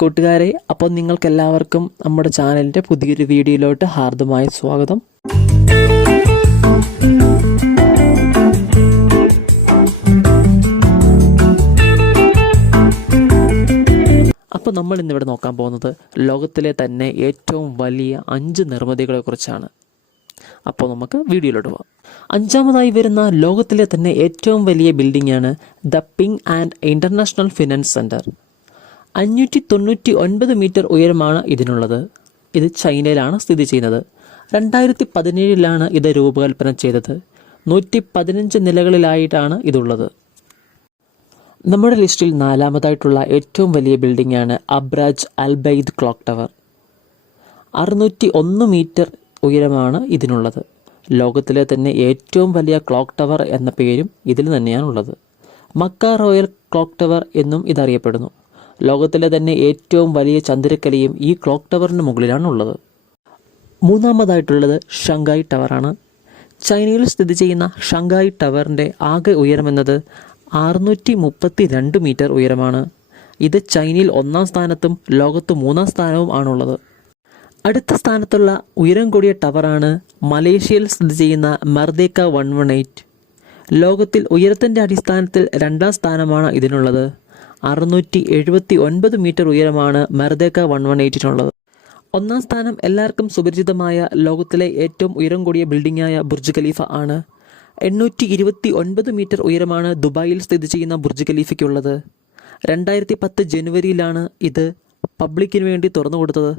കൂട്ടുകാരെ, അപ്പോൾ നിങ്ങൾക്കെല്ലാവർക്കും നമ്മുടെ ചാനലിൻ്റെ പുതിയൊരു വീഡിയോയിലോട്ട് ഹാർദമായ സ്വാഗതം. അപ്പോൾ നമ്മൾ ഇന്നിവിടെ നോക്കാൻ പോകുന്നത് ലോകത്തിലെ തന്നെ ഏറ്റവും വലിയ 5 നിർമ്മിതികളെക്കുറിച്ചാണ്. അപ്പോൾ നമുക്ക് വീഡിയോയിലോട്ട് പോകാം. 5ാമതായി വരുന്ന ലോകത്തിലെ തന്നെ ഏറ്റവും വലിയ ബിൽഡിംഗാണ് the Ping and international finance centre. 599 metre ഉയരമാണ് ഇതിനുള്ളത്. ഇത് ചൈനയിലാണ് സ്ഥിതി ചെയ്യുന്നത്. 2017 ഇത് രൂപകൽപ്പന ചെയ്തത്. 115 നിലകളിലായിട്ടാണ് ഇതുള്ളത്. നമ്മുടെ ലിസ്റ്റിൽ 4ാമതായിട്ടുള്ള ഏറ്റവും വലിയ ബിൽഡിംഗാണ് അബ്രാജ് അൽബൈദ് ക്ലോക്ക് ടവർ. 601 മീറ്റർ ഉയരമാണ് ഇതിനുള്ളത്. ലോകത്തിലെ തന്നെ ഏറ്റവും വലിയ ക്ലോക്ക് ടവർ എന്ന പേരും ഇതിൽ തന്നെയാണുള്ളത്. മക്ക റോയൽ ക്ലോക്ക് ടവർ എന്നും ഇതറിയപ്പെടുന്നു. ലോകത്തിലെ തന്നെ ഏറ്റവും വലിയ ചന്ദ്രക്കലയും ഈ ക്ലോക്ക് ടവറിന് മുകളിലാണുള്ളത്. 3ാമതായിട്ടുള്ളത് ഷങ്കായ് ടവറാണ്. ചൈനയിൽ സ്ഥിതി ചെയ്യുന്ന ഷങ്കായ് ടവറിൻ്റെ ആകെ ഉയരമെന്നത് 632 മീറ്റർ ഉയരമാണ്. ഇത് ചൈനയിൽ 1ാം സ്ഥാനത്തും ലോകത്ത് 3ാം സ്ഥാനവും ആണുള്ളത്. അടുത്ത സ്ഥാനത്തുള്ള ഉയരം കൂടിയ ടവറാണ് മലേഷ്യയിൽ സ്ഥിതി ചെയ്യുന്ന മർദേക്ക 118. ലോകത്തിൽ ഉയരത്തിൻ്റെ അടിസ്ഥാനത്തിൽ 2ാം സ്ഥാനമാണ് ഇതിനുള്ളത്. 679 മീറ്റർ ഉയരമാണ് മർദേക്ക 118-നുള്ളത്. 1ാം സ്ഥാനം എല്ലാവർക്കും സുപരിചിതമായ ലോകത്തിലെ ഏറ്റവും ഉയരം കൂടിയ ബിൽഡിംഗായ ബുർജ് ഖലീഫ ആണ്. 829 മീറ്റർ ഉയരമാണ് ദുബായിൽ സ്ഥിതി ചെയ്യുന്ന ബുർജ് ഖലീഫയ്ക്കുള്ളത്. 2010 ജനുവരിയിലാണ് ഇത് പബ്ലിക്കിന് വേണ്ടി തുറന്നു കൊടുത്തത്.